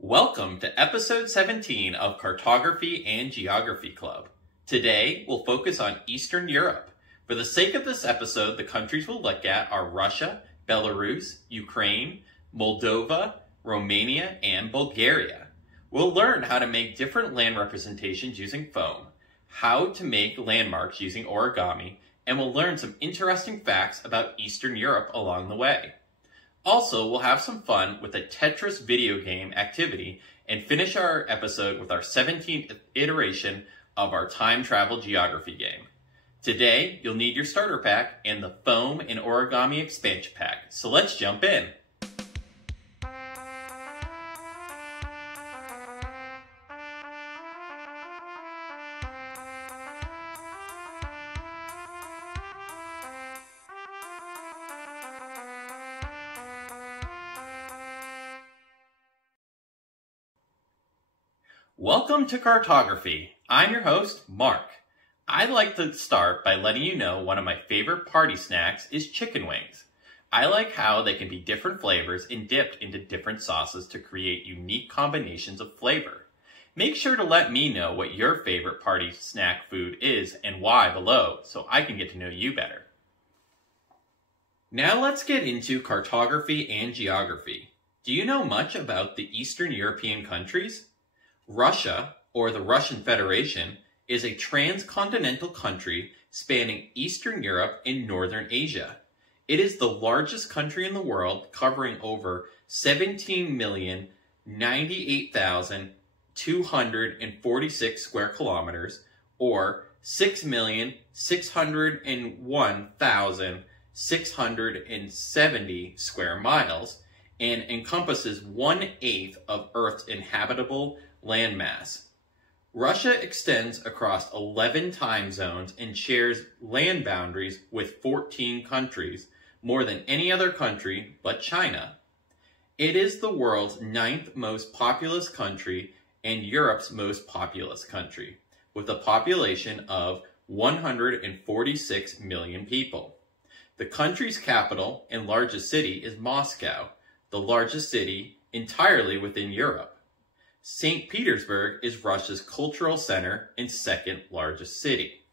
Welcome to episode 17 of Cartography and Geography Club. Today, we'll focus on Eastern Europe. For the sake of this episode, the countries we'll look at are Russia, Belarus, Ukraine, Moldova, Romania, and Bulgaria. We'll learn how to make different land representations using foam, how to make landmarks using origami, and we'll learn some interesting facts about Eastern Europe along the way. Also, we'll have some fun with a Tetris video game activity and finish our episode with our 17th iteration of our time travel geography game. Today, you'll need your starter pack and the foam and origami expansion pack. So let's jump in. Welcome to Cartography. I'm your host, Mark. I'd like to start by letting you know one of my favorite party snacks is chicken wings. I like how they can be different flavors and dipped into different sauces to create unique combinations of flavor. Make sure to let me know what your favorite party snack food is and why below so I can get to know you better. Now let's get into cartography and geography. Do you know much about the Eastern European countries? Russia, or the Russian Federation, is a transcontinental country spanning Eastern Europe and Northern Asia. It is the largest country in the world, covering over 17,098,246 square kilometers, or 6,601,670 square miles, and encompasses 1/8 of Earth's inhabitable landmass. Russia extends across 11 time zones and shares land boundaries with 14 countries, more than any other country but China. It is the world's 9th most populous country and Europe's most populous country, with a population of 146 million people. The country's capital and largest city is Moscow, the largest city entirely within Europe. St. Petersburg is Russia's cultural center and second largest city.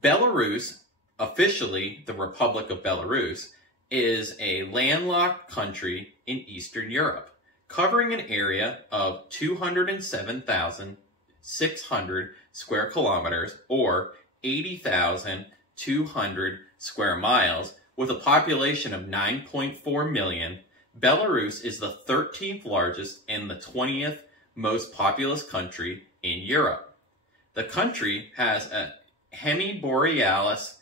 Belarus, officially the Republic of Belarus, is a landlocked country in Eastern Europe, covering an area of 207,600 square kilometers or 80,200 square miles, with a population of 9.4 million. Belarus is the 13th largest and the 20th most populous country in Europe. The country has a hemiborealis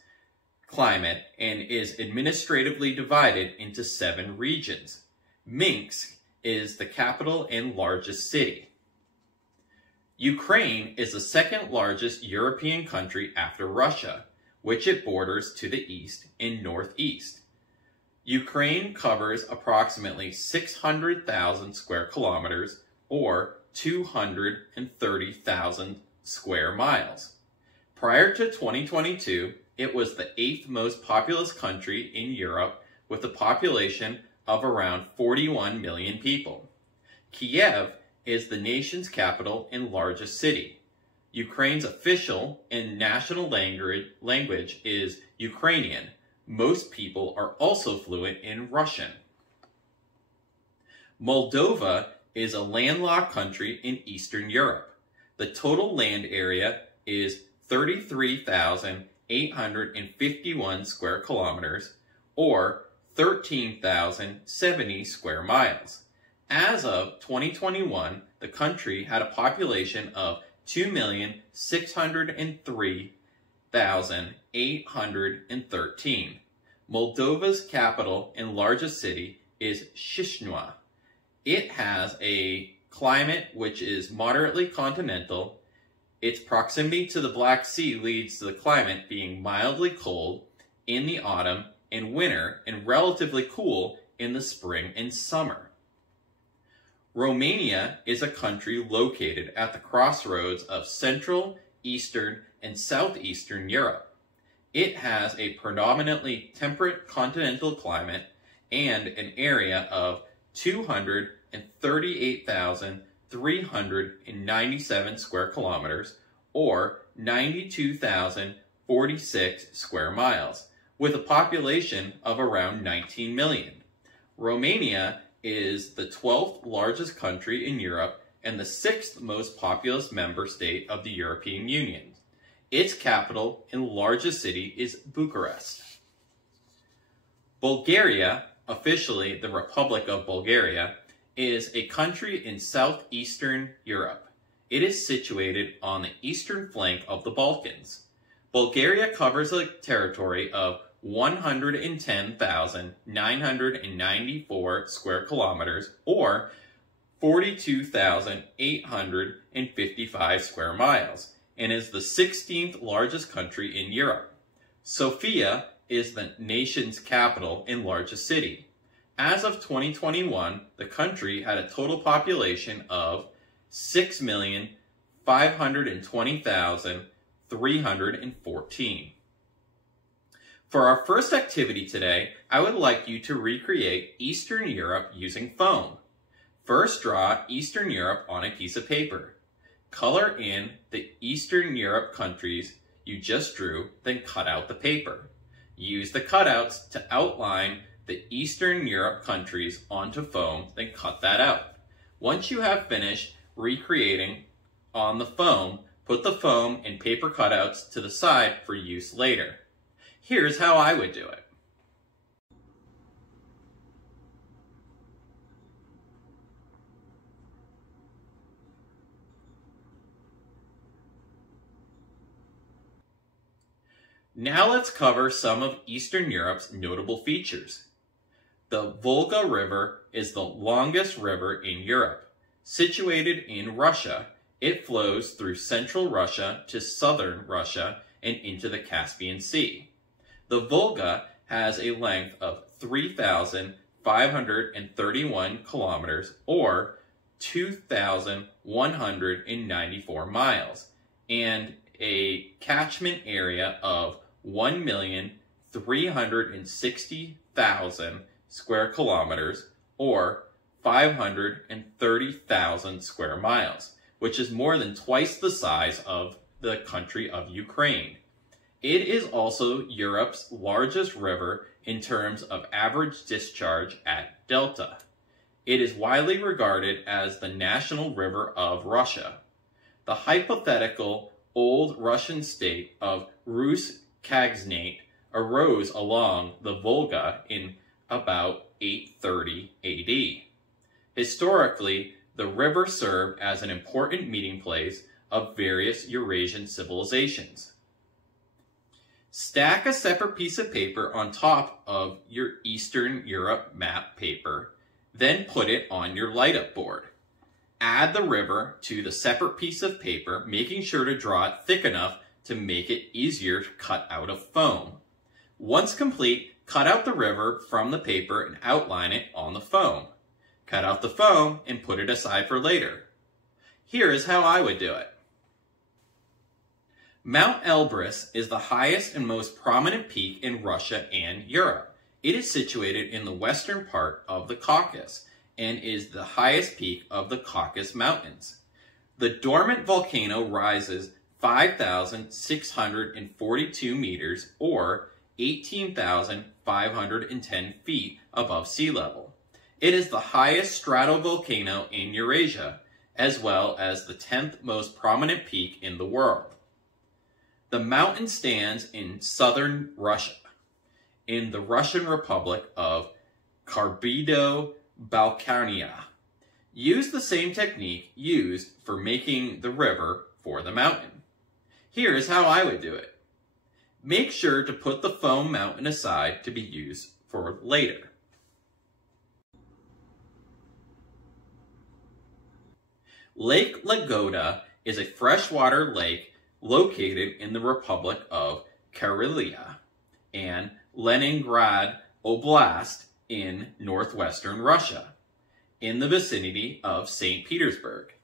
climate and is administratively divided into 7 regions. Minsk is the capital and largest city. Ukraine is the second largest European country after Russia, which it borders to the east and northeast. Ukraine covers approximately 600,000 square kilometers or 230,000 square miles. Prior to 2022, it was the 8th most populous country in Europe with a population of around 41 million people. Kiev is the nation's capital and largest city. Ukraine's official and national language is Ukrainian. Most people are also fluent in Russian. Moldova is a landlocked country in Eastern Europe. The total land area is 33,851 square kilometers or 13,070 square miles. As of 2021, the country had a population of 2,603,813. Moldova's capital and largest city is Chisinau. It has a climate which is moderately continental. Its proximity to the Black Sea leads to the climate being mildly cold in the autumn and winter and relatively cool in the spring and summer. Romania is a country located at the crossroads of Central, Eastern, and Southeastern Europe. It has a predominantly temperate continental climate and an area of 200 138,397 square kilometers, or 92,046 square miles, with a population of around 19 million. Romania is the 12th largest country in Europe and the 6th most populous member state of the European Union. Its capital and largest city is Bucharest. Bulgaria, officially the Republic of Bulgaria, is a country in southeastern Europe. It is situated on the eastern flank of the Balkans. Bulgaria covers a territory of 110,994 square kilometers, or 42,855 square miles, and is the 16th largest country in Europe. Sofia is the nation's capital and largest city. As of 2021, the country had a total population of 6,520,314. For our first activity today, I would like you to recreate Eastern Europe using foam. First, draw Eastern Europe on a piece of paper. Color in the Eastern Europe countries you just drew, then cut out the paper. Use the cutouts to outline the Eastern Europe countries onto foam, then cut that out. Once you have finished recreating on the foam, put the foam and paper cutouts to the side for use later. Here's how I would do it. Now let's cover some of Eastern Europe's notable features. The Volga River is the longest river in Europe. Situated in Russia, it flows through central Russia to southern Russia and into the Caspian Sea. The Volga has a length of 3,531 kilometers, or 2,194 miles, and a catchment area of 1,360,000 square kilometers, or 530,000 square miles, which is more than twice the size of the country of Ukraine. It is also Europe's largest river in terms of average discharge at delta. It is widely regarded as the national river of Russia. The hypothetical Old Russian state of Rus Khaganate arose along the Volga in about 830 AD. Historically, the river served as an important meeting place of various Eurasian civilizations. Stack a separate piece of paper on top of your Eastern Europe map paper, then put it on your light-up board. Add the river to the separate piece of paper, making sure to draw it thick enough to make it easier to cut out of foam. Once complete, cut out the river from the paper and outline it on the foam. Cut out the foam and put it aside for later. Here is how I would do it. Mount Elbrus is the highest and most prominent peak in Russia and Europe. It is situated in the western part of the Caucasus and is the highest peak of the Caucasus Mountains. The dormant volcano rises 5,642 meters, or 18,510 feet above sea level. It is the highest stratovolcano in Eurasia, as well as the 10th most prominent peak in the world. The mountain stands in southern Russia, in the Russian Republic of Cartography. Use the same technique used for making the river for the mountain. Here is how I would do it. Make sure to put the foam mountain aside to be used for later. Lake Ladoga is a freshwater lake located in the Republic of Karelia and Leningrad Oblast in northwestern Russia, in the vicinity of St. Petersburg.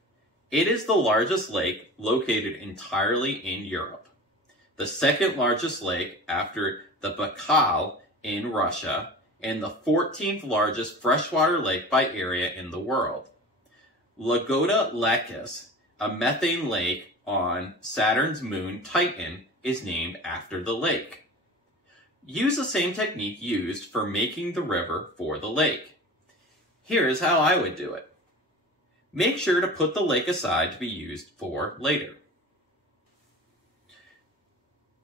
It is the largest lake located entirely in Europe. The second largest lake after the Baikal in Russia and the 14th largest freshwater lake by area in the world. Lagoda Lacus, a methane lake on Saturn's moon Titan, is named after the lake. Use the same technique used for making the river for the lake. Here is how I would do it. Make sure to put the lake aside to be used for later.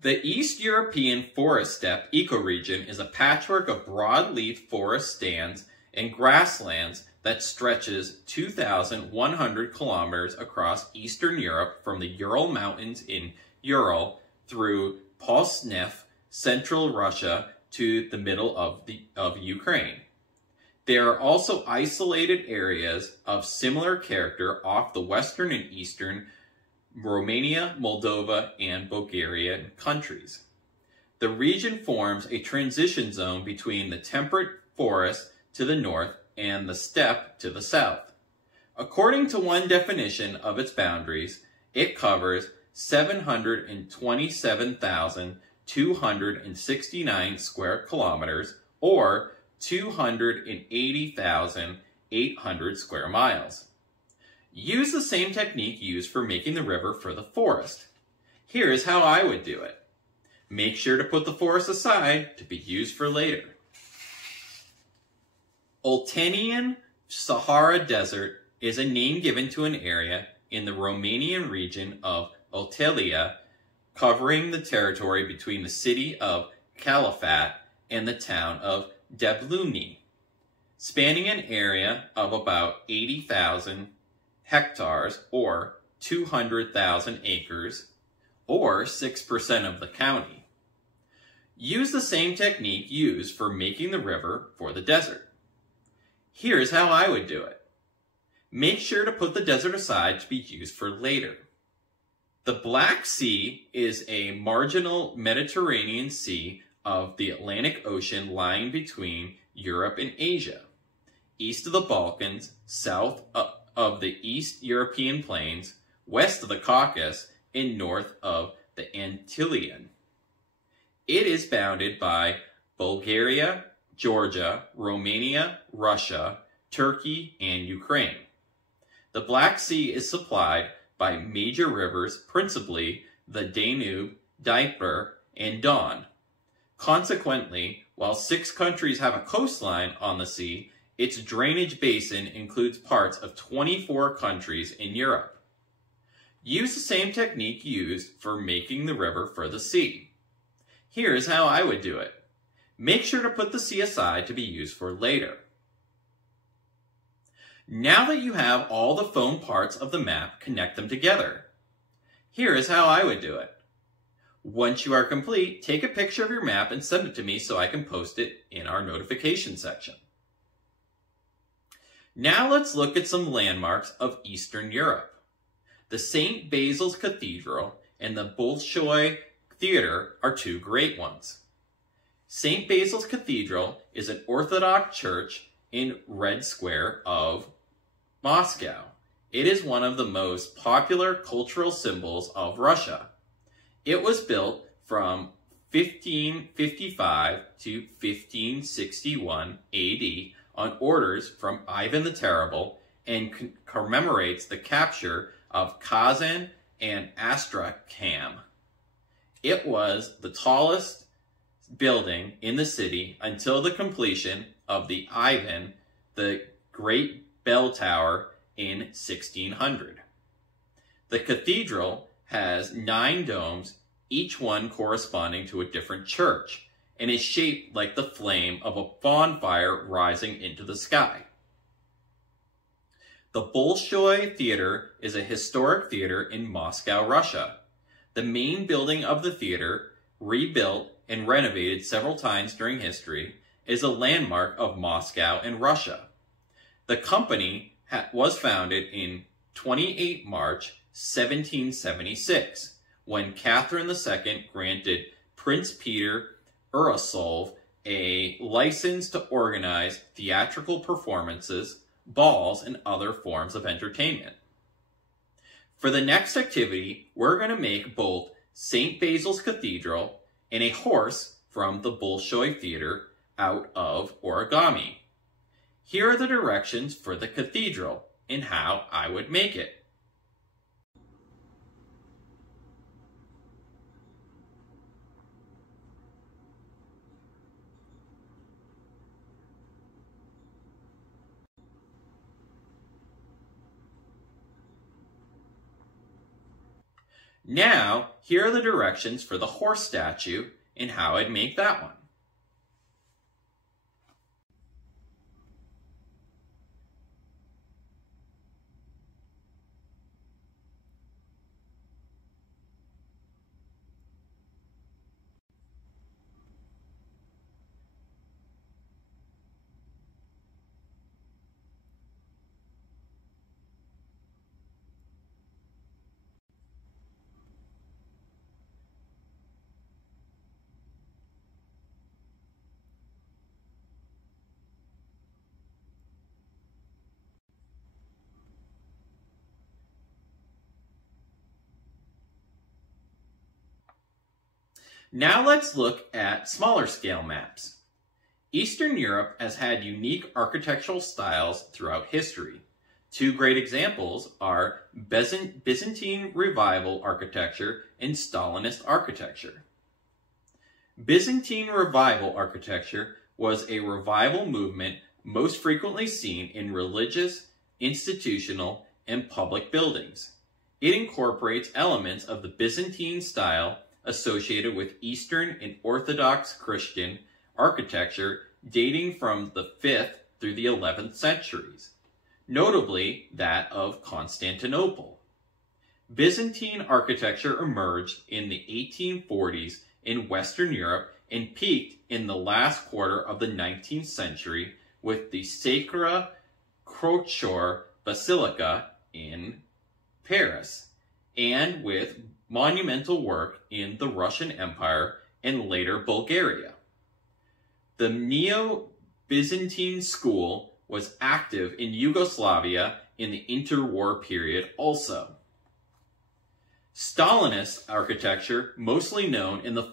The East European forest steppe ecoregion is a patchwork of broadleaf forest stands and grasslands that stretches 2,100 kilometers across Eastern Europe from the Ural Mountains in Ural through Posnev, central Russia, to the middle of Ukraine. There are also isolated areas of similar character off the western and eastern Romania, Moldova, and Bulgaria countries. The region forms a transition zone between the temperate forest to the north and the steppe to the south. According to one definition of its boundaries, it covers 727,269 square kilometers, or 280,800 square miles. Use the same technique used for making the river for the forest. Here is how I would do it. Make sure to put the forest aside to be used for later. Oltenian Sahara Desert is a name given to an area in the Romanian region of Oltelia, covering the territory between the city of Calafat and the town of Debluni, spanning an area of about 80,000 hectares, or 200,000 acres, or 6% of the county. Use the same technique used for making the river for the desert. Here's how I would do it. Make sure to put the desert aside to be used for later. The Black Sea is a marginal Mediterranean Sea of the Atlantic Ocean lying between Europe and Asia, east of the Balkans, south of the East European plains, west of the Caucasus, and north of the Antillean. It is bounded by Bulgaria, Georgia, Romania, Russia, Turkey, and Ukraine. The Black Sea is supplied by major rivers, principally the Danube, Dnieper, and Don. Consequently, while 6 countries have a coastline on the sea, its drainage basin includes parts of 24 countries in Europe. Use the same technique used for making the river for the sea. Here is how I would do it. Make sure to put the sea aside to be used for later. Now that you have all the foam parts of the map, connect them together. Here is how I would do it. Once you are complete, take a picture of your map and send it to me so I can post it in our notification section. Now let's look at some landmarks of Eastern Europe. The St. Basil's Cathedral and the Bolshoi Theater are 2 great ones. St. Basil's Cathedral is an Orthodox church in Red Square of Moscow. It is one of the most popular cultural symbols of Russia. It was built from 1555 to 1561 AD on orders from Ivan the Terrible and commemorates the capture of Kazan and Astrakhan. It was the tallest building in the city until the completion of the Ivan the Great Bell Tower in 1600. The cathedral has 9 domes, each one corresponding to a different church, and is shaped like the flame of a bonfire rising into the sky. The Bolshoi Theater is a historic theater in Moscow, Russia. The main building of the theater, rebuilt and renovated several times during history, is a landmark of Moscow and Russia. The company was founded in 28 March 1776, when Catherine II granted Prince Peter Urasov a license to organize theatrical performances, balls, and other forms of entertainment. For the next activity, we're going to make both St. Basil's Cathedral and a horse from the Bolshoi Theater out of origami. Here are the directions for the cathedral and how I would make it. Now, here are the directions for the horse statue and how I'd make that one. Now let's look at smaller scale maps. Eastern Europe has had unique architectural styles throughout history. Two great examples are Byzantine Revival architecture and Stalinist architecture. Byzantine Revival architecture was a revival movement most frequently seen in religious, institutional, and public buildings. It incorporates elements of the Byzantine style associated with Eastern and Orthodox Christian architecture dating from the 5th through the 11th centuries, notably that of Constantinople. Byzantine architecture emerged in the 1840s in Western Europe and peaked in the last quarter of the 19th century with the Sacra Croce Basilica in Paris, and with monumental work in the Russian Empire and later Bulgaria. The Neo-Byzantine school was active in Yugoslavia in the interwar period also. Stalinist architecture, mostly known in the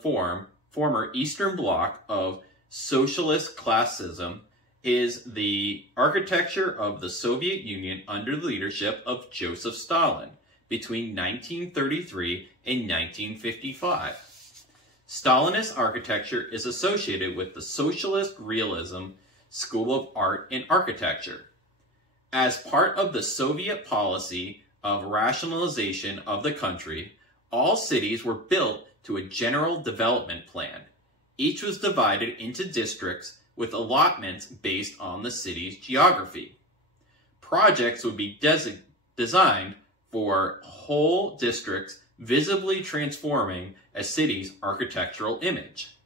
former Eastern Bloc of socialist classism, is the architecture of the Soviet Union under the leadership of Joseph Stalin between 1933 and 1955. Stalinist architecture is associated with the socialist realism school of art and architecture. As part of the Soviet policy of rationalization of the country, all cities were built to a general development plan. Each was divided into districts with allotments based on the city's geography. Projects would be designed for whole districts, visibly transforming a city's architectural image.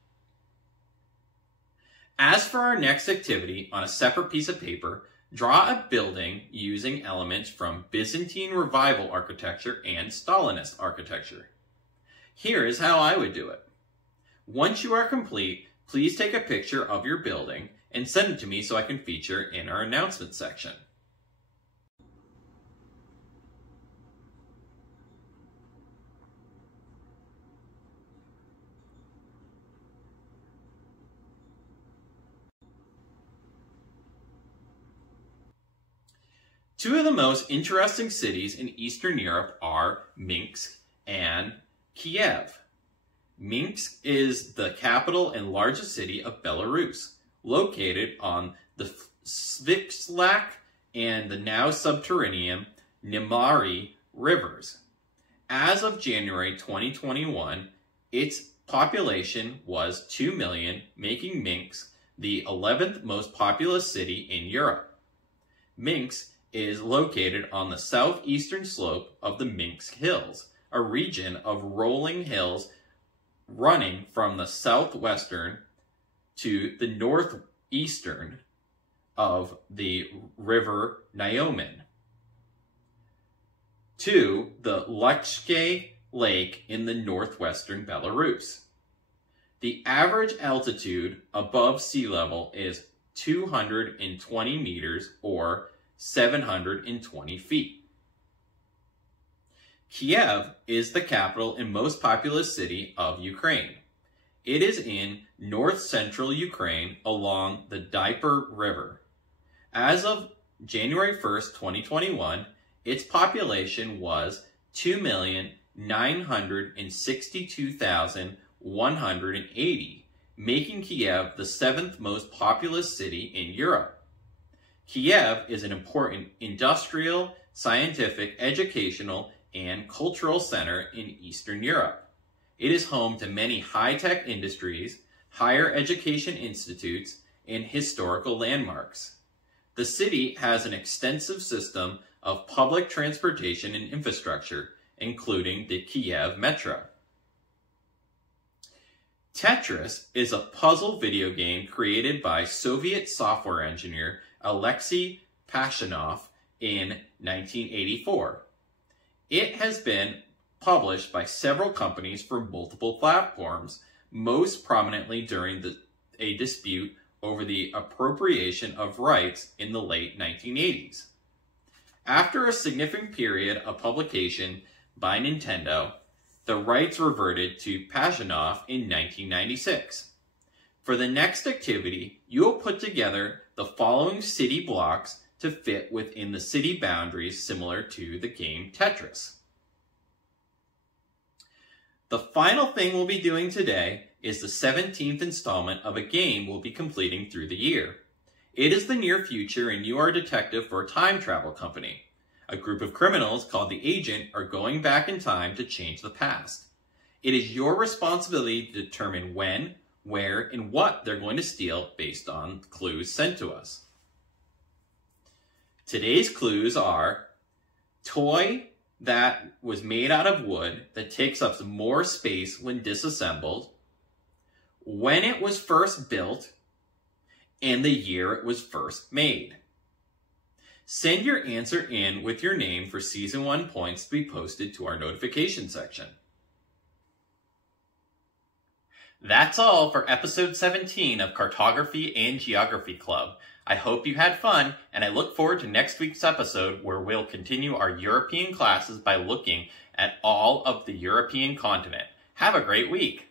As for our next activity, on a separate piece of paper, draw a building using elements from Byzantine Revival architecture and Stalinist architecture. Here is how I would do it. Once you are complete, please take a picture of your building and send it to me so I can feature in our announcement section. Two of the most interesting cities in Eastern Europe are Minsk and Kiev. Minsk is the capital and largest city of Belarus, located on the Svitslak and the now subterranean Nemari rivers. As of January 2021, its population was 2 million, making Minsk the 11th most populous city in Europe. Minsk is located on the southeastern slope of the Minsk Hills, a region of rolling hills running from the southwestern to the northeastern of the river Nyoman to the Lechke Lake in the northwestern Belarus. The average altitude above sea level is 220 meters or 720 feet. Kiev is the capital and most populous city of Ukraine. It is in north-central Ukraine along the Dnieper River. As of January 1st, 2021, its population was 2,962,180, making Kiev the 7th most populous city in Europe. Kiev is an important industrial, scientific, educational, and cultural center in Eastern Europe. It is home to many high-tech industries, higher education institutes, and historical landmarks. The city has an extensive system of public transportation and infrastructure, including the Kiev Metro. Tetris is a puzzle video game created by Soviet software engineer Alexei Pashinov in 1984. It has been published by several companies for multiple platforms, most prominently during a dispute over the appropriation of rights in the late 1980s. After a significant period of publication by Nintendo, the rights reverted to Pashinov in 1996. For the next activity, you will put together the following city blocks to fit within the city boundaries similar to the game Tetris. The final thing we'll be doing today is the 17th installment of a game we'll be completing through the year. It is the near future and you are a detective for a time travel company. A group of criminals called the Agent are going back in time to change the past. It is your responsibility to determine when, where, and what they're going to steal based on clues sent to us. Today's clues are toy that was made out of wood that takes up more space when disassembled, when it was first built, and the year it was first made. Send your answer in with your name for Season 1 points to be posted to our notification section. That's all for Episode 17 of Cartography and Geography Club. I hope you had fun, and I look forward to next week's episode where we'll continue our European classes by looking at all of the European continent. Have a great week!